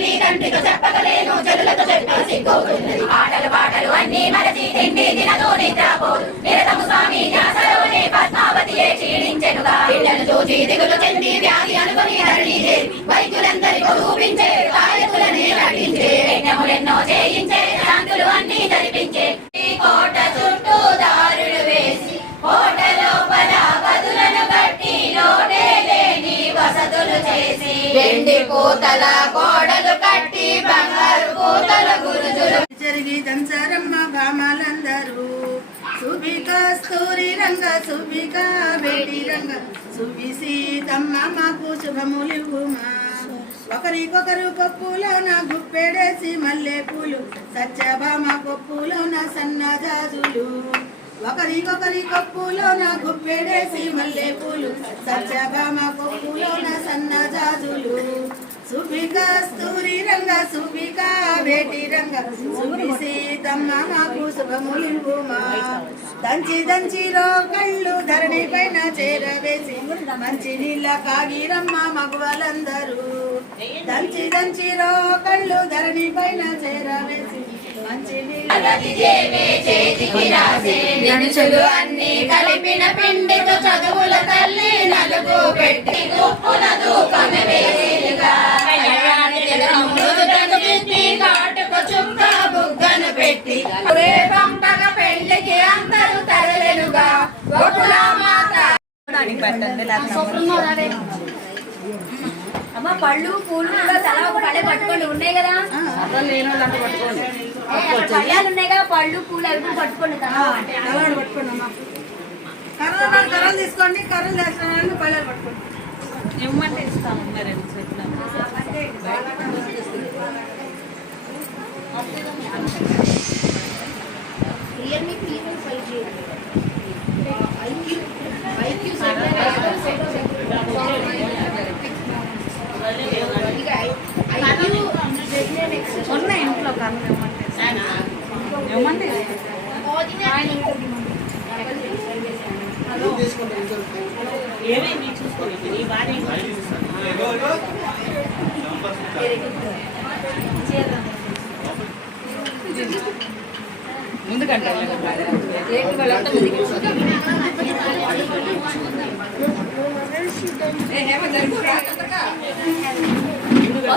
తల్లిదండ్రితో చెప్పగలేను చెడులతో చెప్ప సిగ్గవుతున్నది ఆటలు పాటలు అన్ని మరచి తిండి తినదు నిద్రపోదు. నిరతము స్వామి న్యాసలోనే పద్మావతియే క్షీణించెనుగా బిడ్డను చూచి దిగులు చెంది వ్యాధి అనుకుని ధరణి వైద్యులందరికీ చూపించే తాయకులని నటించే యజ్ఞములెన్నో చేయించే శాంతులు అన్ని జరిపించే. పూతల కోడలు కట్టి బంగారు పూతల గురుజులు. జరిగి దంసరమ్మ బామాలందరూ సుబిక స్తూరి రంగ సుబిక బేటి రంగ. సుబి సీతమ్మ మాకు శుభములివ్వుమా. ఒకరికొకరు పప్పులోన గుప్పెడేసి మల్లె పూలు సత్యభామ పప్పులోన సన్నజాజులు. ఒకరికొకరి కప్పులోన గుప్పెడేసి మల్లె పూలు సత్యభామ పప్పులోన సన్నజాజులు. సుభిక స్తూరి రంగ సుభిక వేటి రంగ సుబి సీతమ్మ మాకు శుభములింపుమా దంచి దంచి కళ్ళు ధరణి పైన చేరవేసి మంచి నీళ్ళ కాగిరమ్మ మగవాళ్ళందరూ దంచి దంచి కళ్ళు ధరణి పైన చేరవేసి మంచి నీళ్ళ చేతికి రాసే నిడుచులు అన్ని కలిపిన పిండితో చదువుల తల్లి నలుగు పెట్టి తిలకములు కనిపెట్టి కాటుకు చుక్క బుగ్గను పెట్టి. పంపగ పెళ్ళికి అందరూ తరలెనుగా. మాత. అమ్మ పళ్ళు పూలు కూడా తల పళ్ళే పట్టుకోండి ఉన్నాయి కదా. పళ్ళాలు ఉన్నాయి కదా పళ్ళు పూలు అవి కూడా పట్టుకోండి తలా. కలవాడు పట్టుకోండి అమ్మా. కర్రలు కర్రలు తీసుకోండి కర్రలు వేసుకోండి పళ్ళలు పట్టుకోండి. ఇవ్వమంటే ఇస్తాము ఏమేమి చూసుకోలేదు నీ భార్య ముందు కంటారు ఆ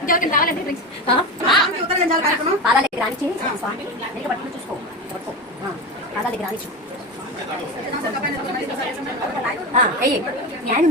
ఇంకెవరికైనా రావాలంటే డ్రింక్స్ దగ్గర స్వామి వెనక పట్టుకుని చూసుకో. పట్టుకో. దగ్గర అయ్యి న్యాయం.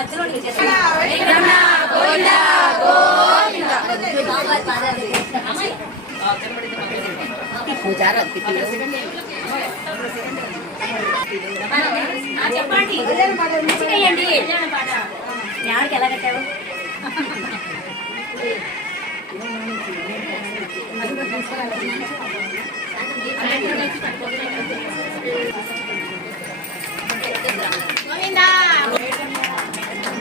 మధ్యలో చెప్పండి ఎవరికి ఎలా కట్టావు గోవిందా.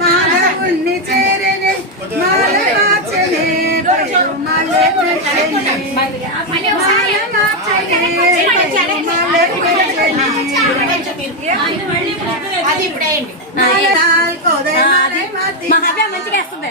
మాలకుణ్ణి చేరనే మాల మార్చనే మల్ల మాల మార్చనే మంచిగా వేస్తుంది.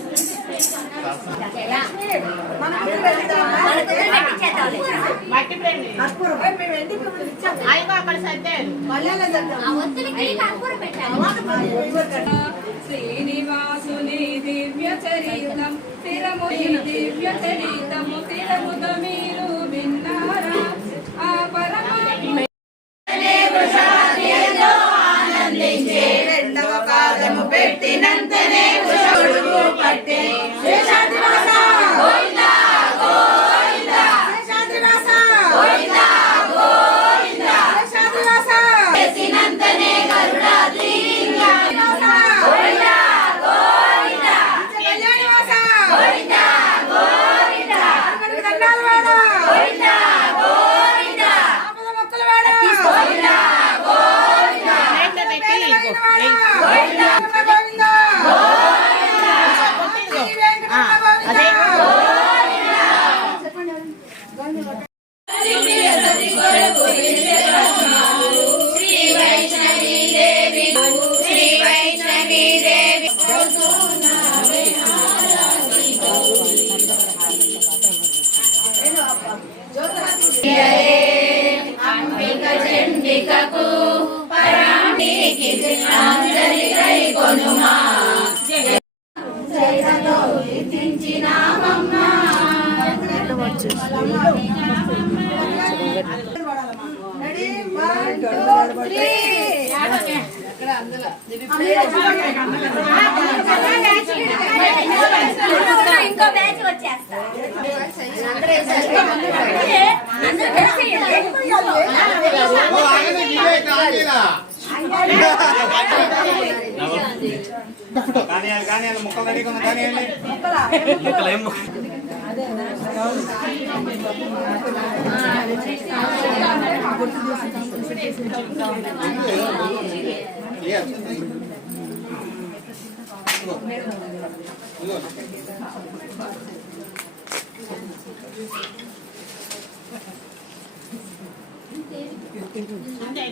శ్రీనివాసుని దివ్య చరితం తిరము దివ్య చరితము స్థిరముద మీరు పెట్టినంతనే పట్టే Voice అంబిక చండికకు పరాణికి అంజలి కొనుమా చైతలో విధించినాము ఇంకో బ్యాచ్ వచ్చేస్తా ముక్కలు ముక్కలు? అంటే